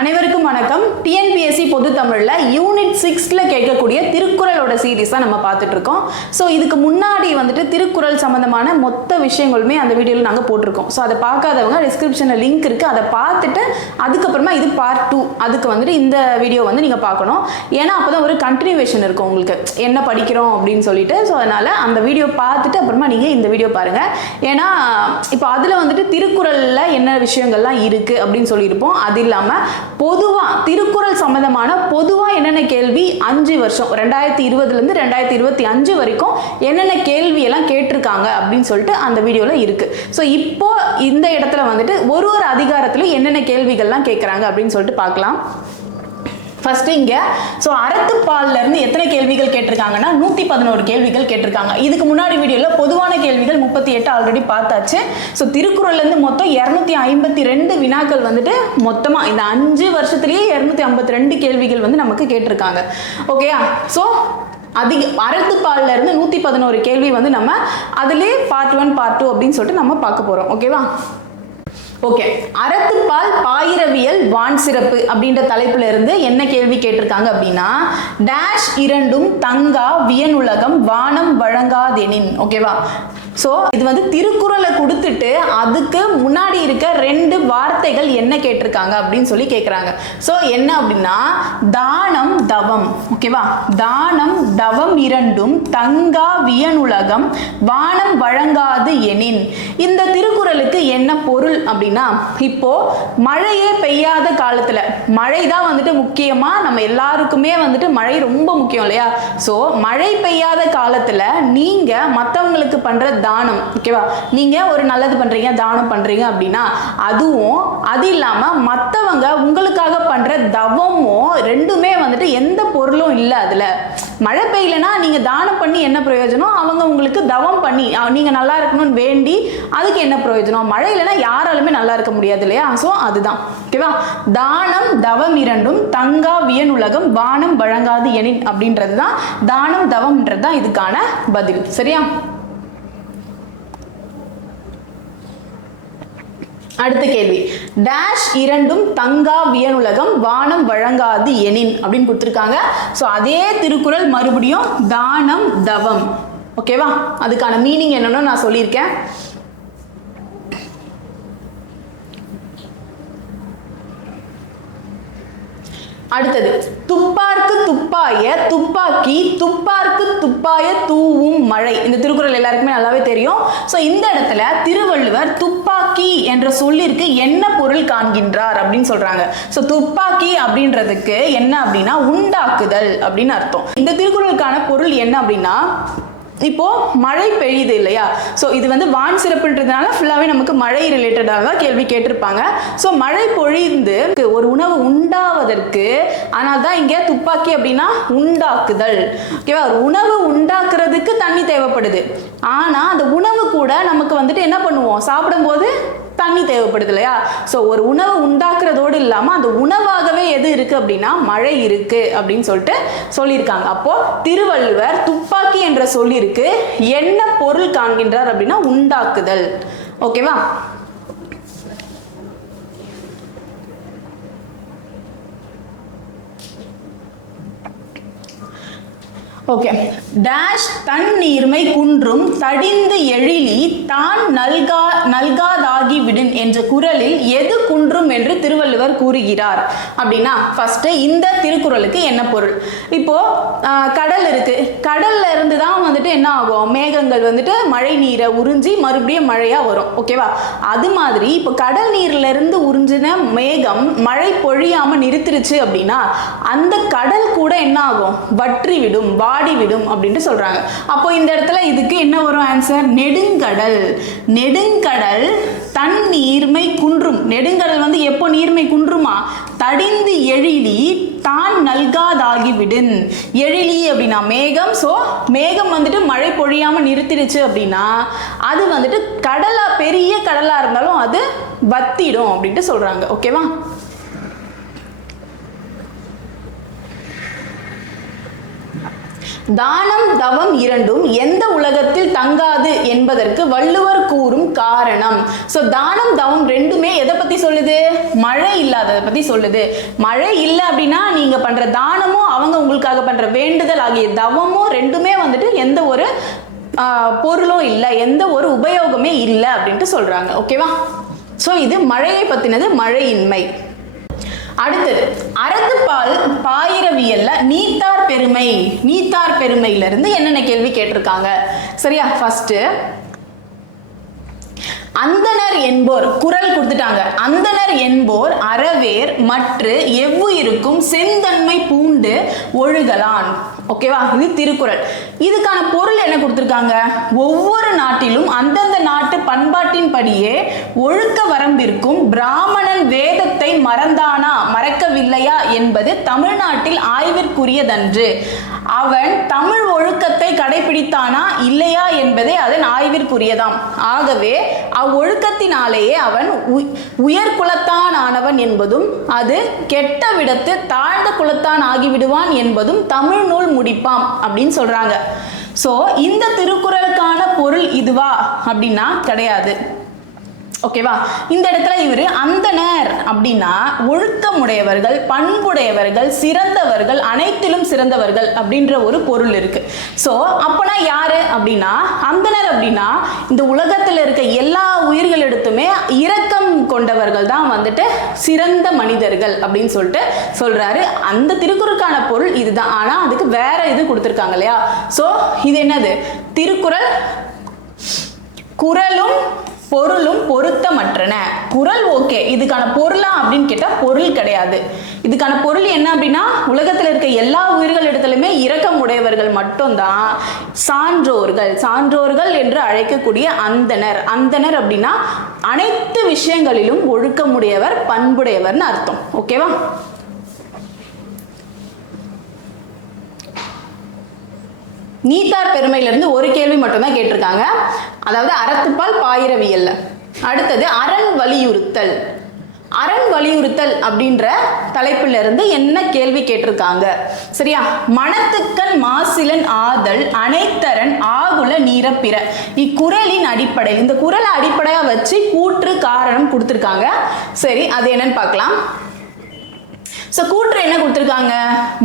அனைவருக்கும் வணக்கம். டிஎன்பிஎஸ்சி பொது தமிழ்ல யூனிட் 6ல கேட்கக்கூடிய திருக்குறளோட சீரீஸ் தான் நம்ம பார்த்துட்டு இருக்கோம். ஸோ இதுக்கு முன்னாடி வந்துட்டு திருக்குறள் சம்பந்தமான மொத்த விஷயங்களுமே அந்த வீடியோவில் நாங்கள் போட்டிருக்கோம். ஸோ அதை பார்க்காதவங்க டிஸ்கிரிப்ஷனில் லிங்க் இருக்குது, அதை பார்த்துட்டு அதுக்கப்புறமா இது பார்ட் 2 அதுக்கு வந்துட்டு இந்த வீடியோ வந்து நீங்கள் பார்க்கணும். ஏன்னா அப்போ தான் ஒரு கண்டினியூவேஷன் இருக்கும் உங்களுக்கு என்ன படிக்கிறோம் அப்படின்னு சொல்லிட்டு. ஸோ அதனால் அந்த வீடியோ பார்த்துட்டு அப்புறமா நீங்கள் இந்த வீடியோ பாருங்கள். ஏன்னா இப்போ அதில் வந்துட்டு திருக்குறளில் என்ன விஷயங்கள்லாம் இருக்குது அப்படின்னு சொல்லியிருப்போம். அது இல்லாமல் பொதுவாக திருக்குறள் சம்பந்தமான பொதுவாக என்னென்ன கேள்வி 5 வருஷம் 2020லேருந்து 2025 வரைக்கும் என்னென்ன கேள்வியெல்லாம் கேட்டிருக்காங்க அப்படின்னு சொல்லிட்டு அந்த வீடியோவில் இருக்குது. ஸோ இப்போ இந்த இடத்துல வந்துட்டு ஒரு அதிகாரத்திலும் என்னென்ன கேள்விகள்லாம் கேட்குறாங்க அப்படின்னு சொல்லிட்டு பார்க்கலாம். ஃபர்ஸ்ட் இங்கே ஸோ அறத்துப்பால்ல இருந்து எத்தனை கேள்விகள் கேட்டிருக்காங்கன்னா 111 கேள்விகள் கேட்டிருக்காங்க. இதுக்கு முன்னாடி வீடியோவில் பொதுவான கேள்விகள் 38 ஆல்ரெடி பார்த்தாச்சு. ஸோ திருக்குறள்லேருந்து மொத்தம் 252 வினாக்கள் வந்துட்டு மொத்தமாக இந்த 5 வருஷத்துலேயே 252 கேள்விகள் வந்து நமக்கு கேட்டிருக்காங்க. ஓகேயா? ஸோ அறத்துப்பால்ல இருந்து 111 கேள்வி வந்து நம்ம அதுலேயே பார்ட் 1 பார்ட் 2 அப்படின்னு சொல்லிட்டு நம்ம பார்க்க போகிறோம். ஓகேவா? ஓகே, அறத்துப்பால் பாயிரவியல் வான் சிறப்பு அப்படின்ற தலைப்புல இருந்து என்ன கேள்வி கேட்டிருக்காங்க அப்படின்னா டேஷ் இரண்டும் தங்கா வியனுலகம் வானம் வழங்காதெனின். ஓகேவா? ஸோ இது வந்து திருக்குறளை கொடுத்துட்டு அதுக்கு முன்னாடி இருக்க 2 வார்த்தைகள் என்ன கேட்டிருக்காங்க அப்படின்னு சொல்லி கேட்குறாங்க. ஸோ என்ன அப்படின்னா தானம் தவம். ஓகேவா? தானம் தவம் இரண்டும் தங்கா வியனுலகம் வானம் வழங்காது எனின். இந்த திருக்குறளுக்கு என்ன பொருள் அப்படின்னா இப்போ மழையே பெய்யாத காலத்தில் மழை தான் வந்துட்டு முக்கியமாக நம்ம எல்லாருக்குமே வந்துட்டு மழை ரொம்ப முக்கியம் இல்லையா? ஸோ மழை பெய்யாத காலத்தில் நீங்கள் மற்றவங்களுக்கு பண்ணுற தானம், ஓகேவா, நீங்க ஒரு நல்லது பண்றீங்க தானம் பண்றீங்க அப்படின்னா அதுவும் அது இல்லாம மற்றவங்க உங்களுக்காக பண்ற தவமும் ரெண்டுமே வந்துட்டு எந்த பொருளும் இல்லை. அதுல மழை பெய்யலனா நீங்க தானம் பண்ணி என்ன பிரயோஜனம்? அவங்க உங்களுக்கு தவம் பண்ணி நீங்க நல்லா இருக்கணும்னு வேண்டி அதுக்கு என்ன பிரயோஜனம்? மழை இல்லைன்னா யாராலுமே நல்லா இருக்க முடியாது இல்லையா? ஸோ அதுதான். ஓகேவா? தானம் தவம் இரண்டும் தங்கா வியனுலகம் வானம் வழங்காது எனின் அப்படின்றது தான் தானம் தவம்ன்றது தான் இதுக்கான பதில். சரியா? அடுத்த கேள்வி டேஷ் இரண்டும் தங்கா வியனுலகம் வானம் வழங்காது எனின் அப்படின்னு கொடுத்துருக்காங்க. ஸோ அதே திருக்குறள் மறுபடியும் தானம் தவம். ஓகேவா? அதுக்கான மீனிங் என்னன்னு நான் சொல்லியிருக்கேன். அடுத்தது துப்பார்க்கு துப்பாய துப்பாக்கி துப்பார்க்கு துப்பாய தூவும் மழை. இந்த திருக்குறள் எல்லாருக்குமே நல்லாவே தெரியும். ஸோ இந்த இடத்துல திருவள்ளுவர் துப்பாக்கி என்ற சொல்லிற்கு என்ன பொருள் காண்கின்றார் அப்படின்னு சொல்றாங்க. ஸோ துப்பாக்கி அப்படின்றதுக்கு என்ன அப்படின்னா உண்டாக்குதல் அப்படின்னு அர்த்தம். இந்த திருக்குறளுக்கான பொருள் என்ன அப்படின்னா இப்போ மழை பெய்யுது இல்லையா? ஸோ இது வந்து வான் சிறப்புன்றதுனால ஃபுல்லாகவே நமக்கு மழை ரிலேட்டடாக தான் கேள்வி கேட்டிருப்பாங்க. ஸோ மழை பொழிந்து ஒரு உணவு உண்டாவதற்கு ஆனால் தான் இங்கே துப்பாக்கி அப்படின்னா உண்டாக்குதல். ஓகேவா? ஒரு உணவு உண்டாக்குறதுக்கு தண்ணி தேவைப்படுது. ஆனால் அந்த உணவு கூட நமக்கு வந்துட்டு என்ன பண்ணுவோம்? சாப்பிடும்போது தண்ணி தேவைப்படுது இல்லையா? ஸோ ஒரு உணவு உண்டாக்குறதோடு இல்லாமல் அந்த உணவாகவே எது இருக்கு அப்படின்னா மழை இருக்கு அப்படின்னு சொல்லிட்டு சொல்லியிருக்காங்க. அப்போ திருவள்ளுவர் துப்பாக்கி என்ற சொல்லிற்கு என்ன பொருள் காண்கின்றார் அப்படின்னா உண்டாக்குதல். ஓகேவா? ஓகே, டேஷ் தன் நீர்மை குன்றும் தடிந்து எழிலி தான் நல்காதாகி விடும் என்ற குறளில் எது குன்றும் என்று திருவள்ளுவர் கூறுகிறார் அப்படின்னா ஃபர்ஸ்ட் இந்த திருக்குறளுக்கு என்ன பொருள்? இப்போ கடல் இருக்கு, கடல்ல இருந்து தான் வந்துட்டு என்ன ஆகும்? மேகங்கள் வந்துட்டு மழை நீரை உறிஞ்சி மறுபடியும் மழையா வரும். ஓகேவா? அது மாதிரி இப்போ கடல் நீர்ல இருந்து உறிஞ்சின மேகம் மழை பொழியாம நிறுத்திருச்சு அப்படின்னா அந்த கடல் கூட என்ன ஆகும்? வற்றி விடும், வாடிவிடும் அப்படின்ட்டு சொல்றாங்க. அப்போ இந்த இடத்துல இதுக்கு என்ன வரும் ஆன்சர்? நெடுங்கடல். நெடுங்கடல் தன் நீர்மை குன்றும். நெடுங்கடல் வந்து எப்போ நீர்மை குன்றுமா? தடிந்து எழிலி தான் நல்காதாகிவிடும். எழிலி அப்படின்னா மேகம். ஸோ மேகம் வந்துட்டு மழை பொழியாம நிறுத்திடுச்சு அப்படின்னா அது வந்துட்டு கடலா பெரிய கடலா இருந்தாலும் அது வத்திடும் அப்படின்ட்டு சொல்றாங்க. ஓகேவா? தானம் தவம் இரண்டும் எந்த உலகத்தில் தங்காது என்பதற்கு வள்ளுவர் கூறும் காரணம். சோ தானம் தவம் ரெண்டுமே எதை பத்தி சொல்லுது? மழை இல்லாததை பத்தி சொல்லுது. மழை இல்லை அப்படின்னா நீங்க பண்ற தானமும் அவங்க உங்களுக்காக பண்ற வேண்டுதல் ஆகிய தவமும் ரெண்டுமே வந்துட்டு எந்த ஒரு பொருளும் இல்லை, எந்த ஒரு உபயோகமே இல்லை அப்படின்ட்டு சொல்றாங்க. ஓகேவா? சோ இது மழையை பத்தினது, மழையின்மை. அடுத்தது அறத்துப்பால் பாயிரவியல்ல நீத்தார் பெருமை. நீத்தார் பெருமையில இருந்து என்னென்ன கேள்வி கேட்டிருக்காங்க? சரியா? ஃபர்ஸ்ட் அந்தனர் என்போர் குரல் கொடுத்துட்டாங்க. அந்தனர் என்போர் அறவேர் மற்ற எவ்வுயிருக்கும் செந்தன்மை பூண்டு ஒழுகலான். ஓகேவா? இது திருக்குறள். இதுக்கான பொருள் என்ன கொடுத்திருக்காங்க? ஒவ்வொரு நாட்டிலும் அந்தந்த நாட்டு பண்பாட்டின்படியே ஒழுக்க வரம்பிற்கும் பிராமணன் வேதத்தை மறந்தானா மறக்கவில்லையா என்பது தமிழ்நாட்டில் ஆய்விற்குரியதன்று. அவன் தமிழ் ஒழுக்கத்தை கடைபிடித்தானா இல்லையா என்பதே அதன் ஆய்விற்குரியதாம். ஆகவே அவ்வொழுக்கத்தினாலேயே அவன் உயர் குலத்தான் ஆனவன் என்பதும் அது கெட்ட விடத்து தாழ்ந்த குலத்தான் ஆகிவிடுவான் என்பதும் தமிழ் நூல் முடிப்பாம் அப்படின்னு சொல்றாங்க. சோ இந்த திருக்குறளுக்கான பொருள் இதுவா அப்படின்னா கிடையாது. ஓகேவா? இந்த இடத்துல இவரு அந்தனர் அப்படின்னா ஒழுக்கமுடையவர்கள், பண்புடையவர்கள், சிறந்தவர்கள், அனைத்திலும் சிறந்தவர்கள் அப்படின்ற ஒரு பொருள் இருக்கு. சோ அப்பனா யாரு அப்படின்னா அந்தனர் அப்படின்னா இந்த உலகத்துல இருக்க எல்லா உயிர்களிடத்துமே இரக்கம் கொண்டவர்கள் தான் வந்துட்டு சிறந்த மனிதர்கள் அப்படின்னு சொல்லிட்டு சொல்றாரு. அந்த திருக்குறளுக்கான பொருள் இதுதான். ஆனா அதுக்கு வேற இது கொடுத்திருக்காங்க இல்லையா? சோ இது என்னது? திருக்குறள் குறளும் பொருளும் பொருத்தமற்றன. குறள் ஓகே, இதுக்கான பொருளா அப்படின்னு கேட்டா பொருள் கிடையாது. இதுக்கான பொருள் என்ன அப்படின்னா உலகத்தில் இருக்க எல்லா உயிர்கள் இடத்துலயுமே இரக்கம் உடையவர்கள் மட்டும்தான் சான்றோர்கள். சான்றோர்கள் என்று அழைக்கக்கூடிய அந்தனர். அந்தனர் அப்படின்னா அனைத்து விஷயங்களிலும் ஒழுக்கமுடையவர், பண்புடையவர்னு அர்த்தம். ஓகேவா? நீத்தார் பெருமையிலிருந்து ஒரு கேள்வி மட்டும்தான் கேட்டிருக்காங்க. அதாவது அறத்துப்பால் பாயிரவியல்ல. அடுத்தது அரண் வலியுறுத்தல். அரண் வலியுறுத்தல் அப்படின்ற தலைப்புல இருந்து என்ன கேள்வி கேட்டிருக்காங்க? சரியா? மனத்துக்கண் மாசிலன் ஆதல் அனைத்தரன் ஆகுல நீரப்பிற. இக்குறளின் அடிப்படை, இந்த குறளை அடிப்படையா வச்சு கூற்று காரணம் கொடுத்திருக்காங்க. சரி, அது என்னன்னு பார்க்கலாம். சோ கூற்று என்ன கொடுத்திருக்காங்க?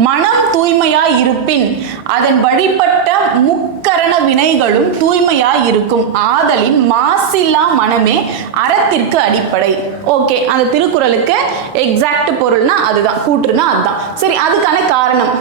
மனம் தூய்மையாய் இருப்பின் அதன் வழிபட்ட முக்கரண வினைகளும் தூய்மையாய் இருக்கும். ஆதலின் மாசில்லா மனமே அறத்திற்கு அடிப்படை. ஓகே, அந்த திருக்குறளுக்கு எக்ஸாக்ட் பொருள்னா அதுதான், கூற்றுனா அதுதான். சரி, அதுக்கான காரணம்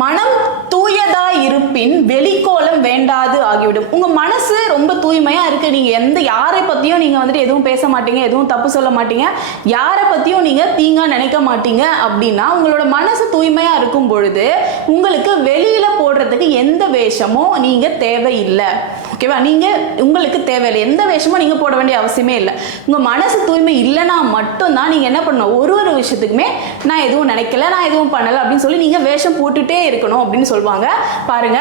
மனம் தூயதாய் இருப்பின் வெளிக்கோலம் வேண்டாது ஆகிவிடும். உங்க மனசு ரொம்ப தூய்மையா இருக்கு, நீங்க யாரை பத்தியும் நீங்க வந்துட்டு எதுவும் பேச மாட்டீங்க, எதுவும் தப்பு சொல்ல மாட்டீங்க, யாரை பத்தியும் நீங்க தீங்கா நினைக்க மாட்டீங்க அப்படின்னா உங்களோட மனசு தூய்மையா இருக்கும் பொழுது உங்களுக்கு வெளியில போடுறதுக்கு எந்த வேஷமும் நீங்க தேவையில்லை. ஓகேவா? நீங்க உங்களுக்கு தேவையில்லை, எந்த வேஷமும் நீங்க போட வேண்டிய அவசியமே இல்லை. உங்க மனசு தூய்மை இல்லைன்னா மட்டும்தான் நீங்க என்ன பண்ணணும், ஒரு விஷயத்துக்குமே நான் எதுவும் நினைக்கல, நான் எதுவும் பண்ணல அப்படின்னு சொல்லி நீங்க வேஷம் போட்டுட்டே இருக்கணும் அப்படின்னு சொல்லுவாங்க. பாருங்க,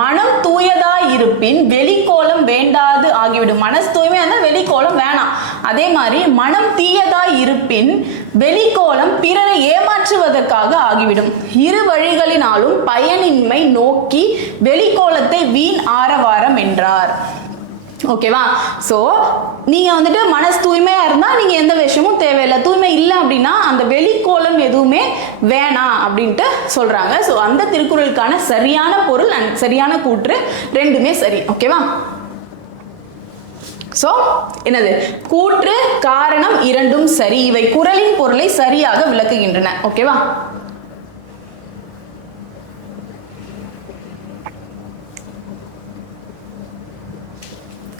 மனம் தூயதா இருப்பின் வெளிக்கோலம் வேண்டாது ஆகிவிடும். மனசு தூய்மையா இருந்தா வெளிக்கோலம் வேணாம். அதே மாதிரி மனம் தீயதா இருப்பின் வெளிக்கோலம் பிறரை ஏமாற்றுவதற்காக ஆகிவிடும். இரு வழிகளினாலும் பயனின்மை நோக்கி வெளிக்கோலத்தை வீண் ஆரவாரம் என்றார். ஓகேவா? சோ நீங்க வந்துட்டு மனசு தூய்மையா இருந்தா நீங்க எந்த விஷயமும் தேவையில்லை, தூய்மை இல்லை அப்படின்னா அந்த வெளிக்கோலம் எதுவுமே வேணாம் அப்படின்ட்டு சொல்றாங்க. சோ அந்த திருக்குறளுக்கான சரியான பொருள் அண்ட் சரியான கூற்று ரெண்டுமே சரி. ஓகேவா? சோ என்னது? கூற்று காரணம் இரண்டும் சரி. இவை குறளின் பொருளை சரியாக விளக்குகின்றன. ஓகேவா?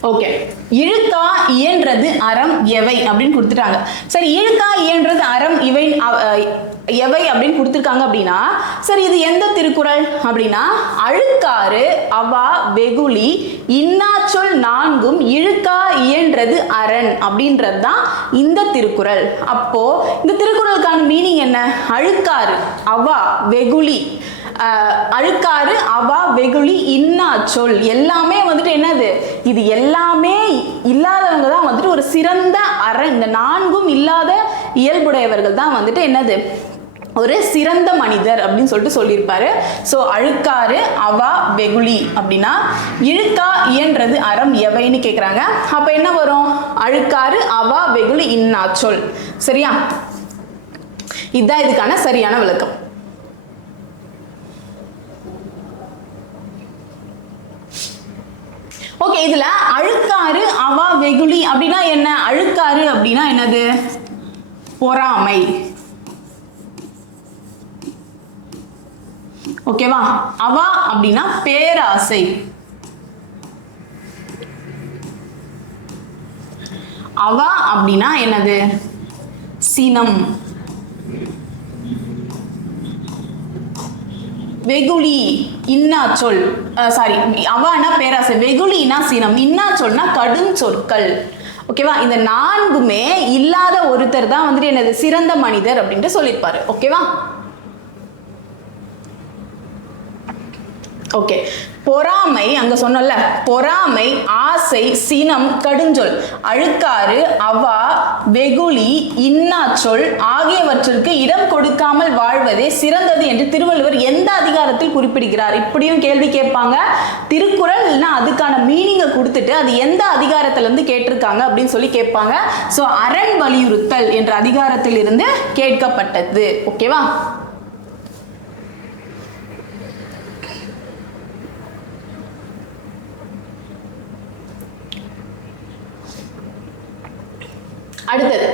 ஓகே, இழுக்கா இயன்றது அறம் எவை அப்படின்னு கொடுத்துட்டாங்க. சரி, இழுக்கா இயன்றது அறம் இவை எவை அப்படின்னு கொடுத்துருக்காங்க அப்படின்னா சரி, இது எந்த திருக்குறள் அப்படின்னா அழுக்காறு அவா வெகுளி இன்னாச்சொல் நான்கும் இழுக்கா இயன்றது அரண் அப்படின்றது தான் இந்த திருக்குறள். அப்போ இந்த திருக்குறளுக்கான மீனிங் என்ன? அழுக்காறு அவா வெகுளி, அழுக்காறு அவா வெகுளி இன்னா சொல் எல்லாமே வந்துட்டு என்னது? இது எல்லாமே இல்லாதவங்க தான் வந்துட்டு ஒரு சிறந்த அரண். இந்த நான்கும் இல்லாத இயல்புடையவர்கள் தான் வந்துட்டு என்னது? ஒரு சிறந்த மனிதர் அப்படின்னு சொல்லிட்டு சொல்லியிருப்பாரு. ஸோ அழுக்காறு அவா வெகுளி அப்படின்னா இழுக்கா இயன்றது அறம் எவைன்னு கேட்குறாங்க. அப்போ என்ன வரும்? அழுக்காறு அவா வெகுளி இன்னாச்சொல். சரியா? இதுதான் இதுக்கான சரியான விளக்கம். ஓகே, இதுல அழுக்காறு அவா வெகுளி அப்படின்னா என்ன? அழுக்காறு அப்படின்னா என்னது? பொறாமை. ஓகேவா? அவா அப்படின்னா பேராசை. அவா அப்படின்னா என்னது? சினம். வெகுளி இன்னாச்சொல். சாரி, அவானா பேராசை, வெகுளினா சினம், இன்னாச்சொல்னா கடும் சொற்கள். ஓகேவா? இந்த நான்குமே இல்லாத ஒருத்தர் தான் வந்துட்டு என்னது? சிறந்த மனிதர் அப்படின்ட்டு சொல்லியிருப்பாரு. ஓகேவா? ஓகே, பொறாமை அங்க சொன்னல, பொறாமை, ஆசை, சினம், கடுஞ்சொல், அழுக்காறு, அவா, வெகுளி, இன்னாச்சொல் ஆகியவற்றிற்கு இடம் கொடுக்காமல் வாழ்வதே சிறந்தது என்று திருவள்ளுவர் எந்த அதிகாரத்தில் குறிப்பிடுகிறார்? இப்படியும் கேள்வி கேட்பாங்க. திருக்குறள் இல்லைன்னா அதுக்கான மீனிங்கை கொடுத்துட்டு அது எந்த அதிகாரத்துல இருந்து கேட்டிருக்காங்க அப்படின்னு சொல்லி கேட்பாங்க. ஸோ அரண் வலியுறுத்தல் என்ற அதிகாரத்தில் இருந்து கேட்கப்பட்டது. ஓகேவா? அடுத்தது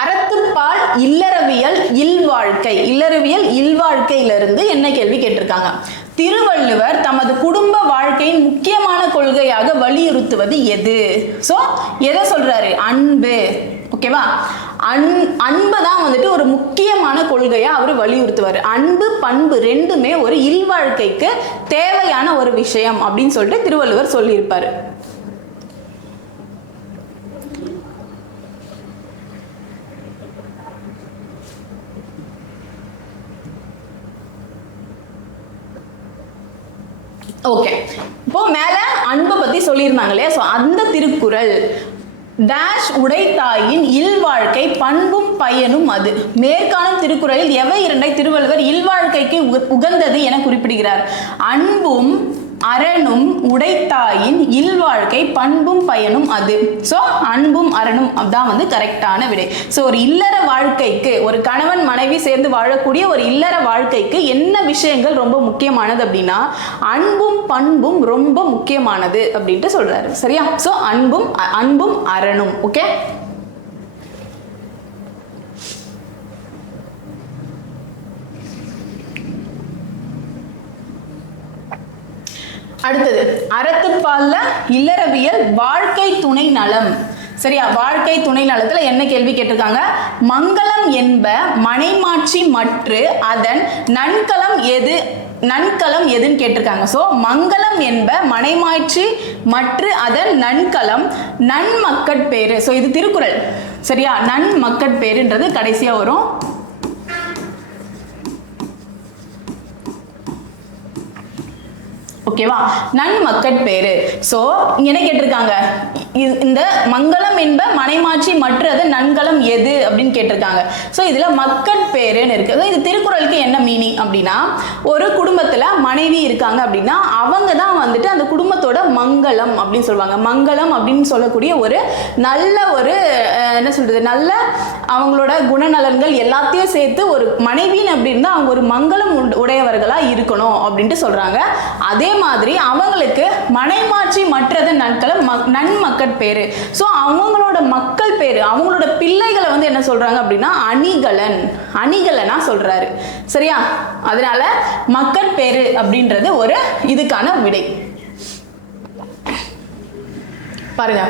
அறத்துப்பால் இல்லறவியல் இல்வாழ்க்கை. இல்லறவியல் இல்வாழ்க்கையிலிருந்து என்ன கேள்வி கேட்டிருக்காங்க? திருவள்ளுவர் தமது குடும்ப வாழ்க்கையின் முக்கியமான கொள்கையாக வலியுறுத்துவது எது? சோ எதை சொல்றாரு? அன்பு. ஓகேவா? அன்பு தான் வந்துட்டு ஒரு முக்கியமான கொள்கையா அவர் வலியுறுத்துவார். அன்பு பண்பு ரெண்டுமே ஒரு இல்வாழ்க்கைக்கு தேவையான ஒரு விஷயம் அப்படின்னு சொல்லிட்டு திருவள்ளுவர் சொல்லியிருப்பாரு. ஓகே, இப்போ மேல அன்பை பத்தி சொல்லியிருந்தாங்களே, ஸோ அந்த திருக்குறள் டேஷ் உடைத்தாயின் இல்வாழ்க்கை பண்பும் பயனும் அது. மேற்காணும் திருக்குறளில் எவை இரண்டை திருவள்ளுவர் இல்வாழ்க்கைக்கு உகந்தது என குறிப்பிடுகிறார்? அன்பும் அரணும் உடைத்தாயின் இல்வாழ்க்கை பண்பும் பயனும் அது. ஸோ அன்பும் அரணும் தான் வந்து கரெக்டான விடை. ஸோ ஒரு இல்லற வாழ்க்கைக்கு, ஒரு கணவன் மனைவி சேர்ந்து வாழக்கூடிய ஒரு இல்லற வாழ்க்கைக்கு என்ன விஷயங்கள் ரொம்ப முக்கியமானது அப்படின்னா அன்பும் பண்பும் ரொம்ப முக்கியமானது அப்படின்ட்டு சொல்றாரு. சரியா? ஸோ அன்பும் அரணும். ஓகே, அடுத்தது அறத்துப்பால்ல இல்லறவியல் வாழ்க்கை துணை நலம். சரியா? வாழ்க்கை துணை நலத்துல என்ன கேள்வி கேட்டிருக்காங்க? மங்களம் என்ப மனைமாட்சி மற்று அதன் நன்கலம் எதுன்னு கேட்டிருக்காங்க. சோ மங்களம் என்ப மனைமாட்சி மற்று அதன் நன்கலம் நன்மக்கட்பேறு. சோ இது திருக்குறள். சரியா? நன்மக்கட்பேறுன்றது கடைசியா வரும். ஓகேவா? நன்மக்கட்பேறு. சோ இங்க என்ன கேட்டிருக்காங்க? இந்த மங்களம் என்ப மனைமாட்சி மற்றது நன்கலம் எது அப்படின்னு கேட்டிருக்காங்க. ஸோ இதுல மக்கட்பேறுன்னு இருக்கு. இது திருக்குறளுக்கு என்ன மீனிங் அப்படின்னா, ஒரு குடும்பத்துல மனைவி இருக்காங்க அப்படின்னா அவங்க தான் வந்துட்டு அந்த குடும்பத்தோட மங்களம் அப்படின்னு சொல்லுவாங்க. மங்களம் அப்படின்னு சொல்லக்கூடிய ஒரு நல்ல ஒரு என்ன சொல்றது, நல்ல அவங்களோட குணநலன்கள் எல்லாத்தையும் சேர்த்து ஒரு மனைவின்னு அப்படின்னா அவங்க ஒரு மங்களம் உடையவர்களா இருக்கணும் அப்படின்ட்டு சொல்றாங்க. அதே மாதிரி அவங்களுக்கு மனைமாட்சி மற்றது நன்கலம் நன்மக்கட்பேறு. ஸோ அவங்களோட மக்கள் பேரு, அவங்களோட பிள்ளைகளை வந்து என்ன சொல்றாங்க அப்படின்னா அணிகலனா சொல்றாரு. சரியா? அதனால மக்கட்பேறு அப்படின்றது ஒரு இதுக்கான விடை. பாருங்க,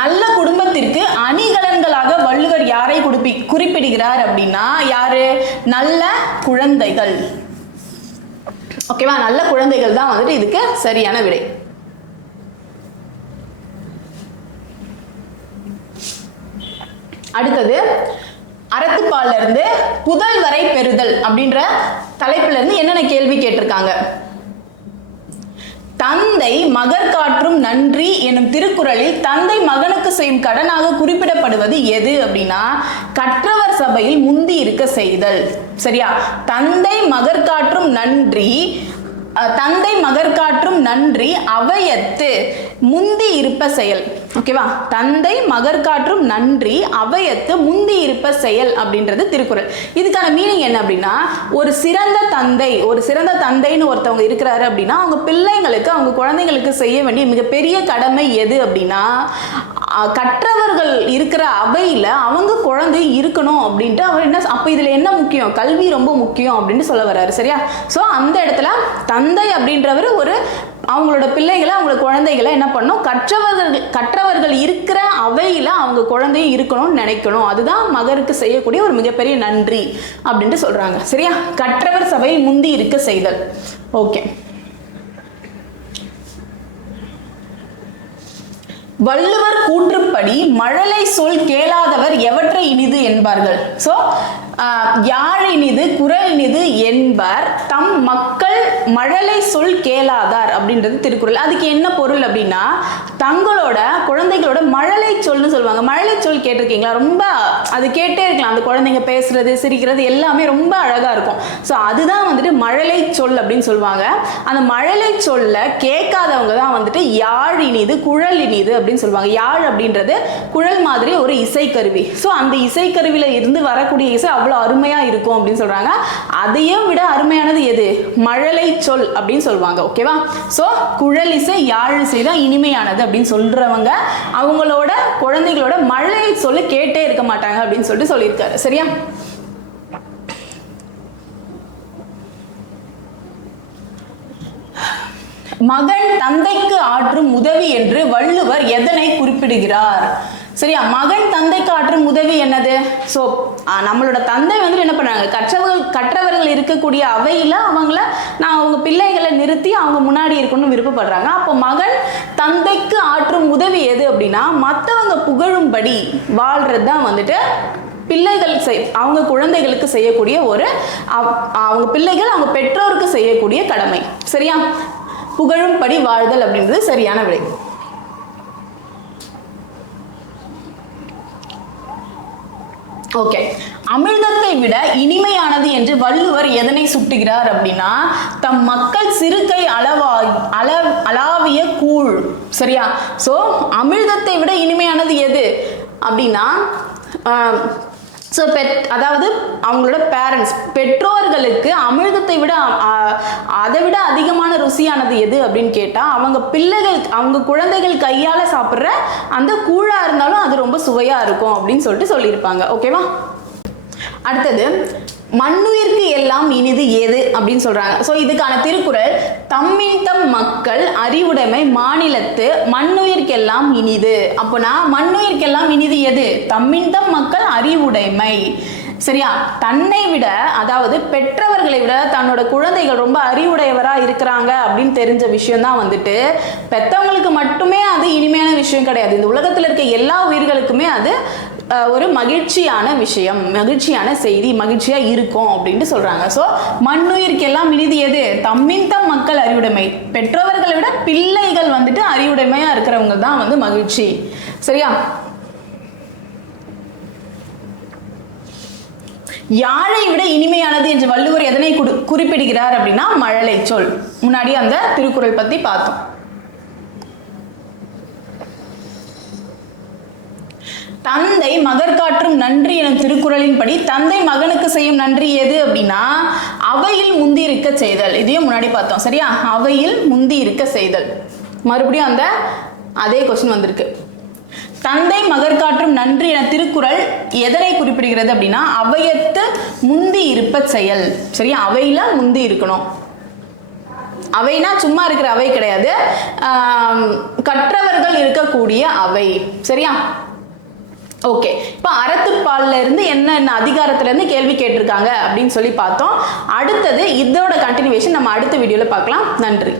நல்ல குடும்பத்திற்கு அணிகலன்களாக வள்ளுவர் யாரை குறிப்பிடுகிறார் அப்படின்னா யாரு? நல்ல குழந்தைகள். ஓகேவா? நல்ல குழந்தைகள் தான் வந்துட்டு இதுக்கு சரியான விடை. அடுத்தது அறத்துப்பால்ல இருந்து புதல்வரை பெறுதல் அப்படின்ற தலைப்புல இருந்து என்னென்ன கேள்வி கேட்டிருக்காங்க? தந்தை மகர் காற்றும் நன்றி எனும் திருக்குறளில் தந்தை மகனுக்கு செய்யும் கடனாக குறிப்பிடப்படுவது எது அப்படின்னா கற்றவர் சபையில் முந்தி இருக்க செய்தல். சரியா? தந்தை மகற்காற்றும் நன்றி அவையத்து முந்தி இருப்ப செயல். ஓகேவா? தந்தை மகற்காற்றும் நன்றி அவையத்து முந்தி இருப்ப செயல் அப்படின்றது திருக்குறள். இதுக்கான மீனிங் என்ன அப்படின்னா ஒரு சிறந்த தந்தைன்னு ஒருத்தவங்க இருக்கிறாரு அப்படின்னா அவங்க பிள்ளைங்களுக்கு அவங்க குழந்தைங்களுக்கு செய்ய வேண்டிய மிகப்பெரிய கடமை எது அப்படின்னா கற்றவர்கள் இருக்கிற அவையில் அவங்க குழந்தை இருக்கணும் அப்படின்ட்டு அவர் என்ன அப்போ இதில் என்ன முக்கியம்? கல்வி ரொம்ப முக்கியம் அப்படின்னு சொல்ல வர்றாரு. சரியா? ஸோ அந்த இடத்துல தந்தை அப்படின்றவர் அவங்களோட பிள்ளைகளை அவங்களோட குழந்தைகளை என்ன பண்ணணும்? கற்றவர்கள் இருக்கிற அவையில் அவங்க குழந்தையும் இருக்கணும்னு நினைக்கணும். அதுதான் மகருக்கு செய்யக்கூடிய ஒரு மிகப்பெரிய நன்றி அப்படின்ட்டு சொல்றாங்க. சரியா? கற்றவர் சபையில் முந்தி இருக்க செய்தல். ஓகே. வள்ளுவர் கூற்றுப்படி மழலை சொல் கேளாதவர் எவற்றை இனிது என்பார்கள். ஸோ யாழ் இனிது குரல் இனிது என்பர் தம் மக்கள் மழலை சொல் கேளாதார் அப்படின்றது திருக்குறள். அதுக்கு என்ன பொருள் அப்படின்னா தங்களோட குழந்தைகளோட மழலை சொல்னு சொல்லுவாங்க. மழலை சொல் கேட்டிருக்கீங்களா? ரொம்ப அது கேட்டே இருக்கலாம். அந்த குழந்தைங்க பேசுறது சிரிக்கிறது எல்லாமே ரொம்ப அழகா இருக்கும். ஸோ அதுதான் வந்துட்டு மழலை சொல் அப்படின்னு சொல்லுவாங்க. அந்த மழலை சொல்ல கேட்காதவங்க தான் வந்துட்டு யாழ் இனிது குழல் இனிது அப்படின்னு சொல்லுவாங்க. யாழ் அப்படின்றது குழல் மாதிரி ஒரு இசைக்கருவி. ஸோ அந்த இசைக்கருவியில இருந்து வரக்கூடிய இசை அவ்வளோ அருமையா இருக்கும் அப்படின்னு சொல்றாங்க. அதையும் விட அருமையானது எது? மழலை சொல் அப்படின்னு சொல்லுவாங்க. ஓகேவா? ஸோ குழல் இசை யாழ் இசை தான் இனிமையானது அப்படின்னு சொல்றவங்க அவங்களோட குழந்தைகளோட மழலை சொல்ல கேட்டே இருக்க மாட்டாங்க அப்படின்னு சொல்லிட்டு சொல்லியிருக்காரு. சரியா? மகன் தந்தைக்கு ஆற்றும் உதவி என்று வள்ளுவர் எதனை குறிப்பிடுகிறார்? சரியா? மகன் தந்தைக்கு ஆற்றும் உதவி என்னது? ஸோ நம்மளோட தந்தை வந்துட்டு என்ன பண்ணாங்க? கற்றவர்கள் இருக்கக்கூடிய அவையில் அவங்க பிள்ளைகளை நிறுத்தி அவங்க முன்னாடி இருக்கணும்னு விருப்பப்படுறாங்க. அப்போ மகன் தந்தைக்கு ஆற்றும் உதவி எது அப்படின்னா மற்றவங்க புகழும்படி வாழ்றது தான் வந்துட்டு பிள்ளைகள் அவங்க குழந்தைகளுக்கு செய்யக்கூடிய அவங்க பிள்ளைகள் அவங்க பெற்றோருக்கு செய்யக்கூடிய கடமை. சரியா? புகழும்படி வாழ்தல் அப்படின்றது சரியான விடை. ஓகே. அமிர்தத்தை விட இனிமையானது என்று வள்ளுவர் எதனை சுட்டுகிறார் அப்படின்னா தம் மக்கள் சிறுகை அளாவிய கூழ். சரியா? ஸோ அமிர்தத்தை விட இனிமையானது எது அப்படின்னா ஸோ அதாவது அவங்களோட பேரண்ட்ஸ் பெற்றோர்களுக்கு அமிர்தத்தை விட அதை விட அதிகமான ருசியானது எது அப்படின்னு கேட்டால் அவங்க குழந்தைகள் கையால் சாப்பிட்ற அந்த கூழாக இருந்தாலும் அது ரொம்ப சுவையாக இருக்கும் அப்படின்னு சொல்லியிருப்பாங்க. ஓகேவா? அடுத்தது மண்ணுயிர்க்கு எல்லாம் இனிது ஏது அப்படின்னு சொல்றாங்க. ஸோ இதுக்கான திருக்குறள் தம்மின் தம் மக்கள் அறிவுடைமை மாநிலத்து மண்ணுயிர்க்கெல்லாம் இனிது. அப்போனா மண்ணுயிர்க்கெல்லாம் இனிது எது? தம்மின் தம் மக்கள் அறிவுடைமை. சரியா? தன்னை விட அதாவது பெற்றவர்களை விட தன்னோட குழந்தைகள் ரொம்ப அறிவுடையவரா இருக்கிறாங்க அப்படின்னு தெரிஞ்ச விஷயம் தான் வந்துட்டு பெற்றவங்களுக்கு மட்டுமே அது இனிமையான விஷயம் கிடையாது. இந்த உலகத்தில் இருக்க எல்லா உயிர்களுக்குமே அது ஒரு மகிழ்ச்சியான விஷயம், மகிழ்ச்சியான செய்தி, மகிழ்ச்சியா இருக்கும் அப்படின்ட்டு சொல்றாங்க. ஸோ மண்ணுயிர்க்கெல்லாம் இனிது எது? தம்மின் தம் மக்கள் அறிவுடைமை. பெற்றவர்களை விட பிள்ளைகள் வந்துட்டு அறிவுடைமையா இருக்கிறவங்க தான் வந்து மகிழ்ச்சி. சரியா? யாழை விட இனிமையானது என்று வள்ளுவர் எதனை குறிப்பிடுகிறார் அப்படின்னா மழலை சொல். முன்னாடி அந்த திருக்குறள் பத்தி பார்த்தோம். தந்தை மகற்காற்றும் நன்றி எனும் திருக்குறளின் படி தந்தை மகனுக்கு செய்யும் நன்றி எது அப்படின்னா அவையில் முந்தி இருக்க செய்தல். இதையும் முன்னாடி பார்த்தோம். சரியா? அவையில் முந்தி இருக்க செய்தல். மறுபடியும் அதே கொஸ்டின் வந்திருக்கு. தந்தை மகற்காற்றும் நன்றி என திருக்குறள் எதனை குறிப்பிடுகிறது அப்படின்னா அவையத்து முந்தி இருப்ப செயல். சரியா? அவையில முந்தி இருக்கணும். அவைனா சும்மா இருக்கிற அவை கிடையாது, கற்றவர்கள் இருக்கக்கூடிய அவை. சரியா? ஓகே. இப்போ அறத்துப்பால்ல இருந்து என்ன அதிகாரத்துல இருந்து கேள்வி கேட்டிருக்காங்க அப்படின்னு சொல்லி பார்த்தோம். அடுத்தது இதோட கண்டினியூவேஷன் நம்ம அடுத்த வீடியோல பார்க்கலாம். நன்றி.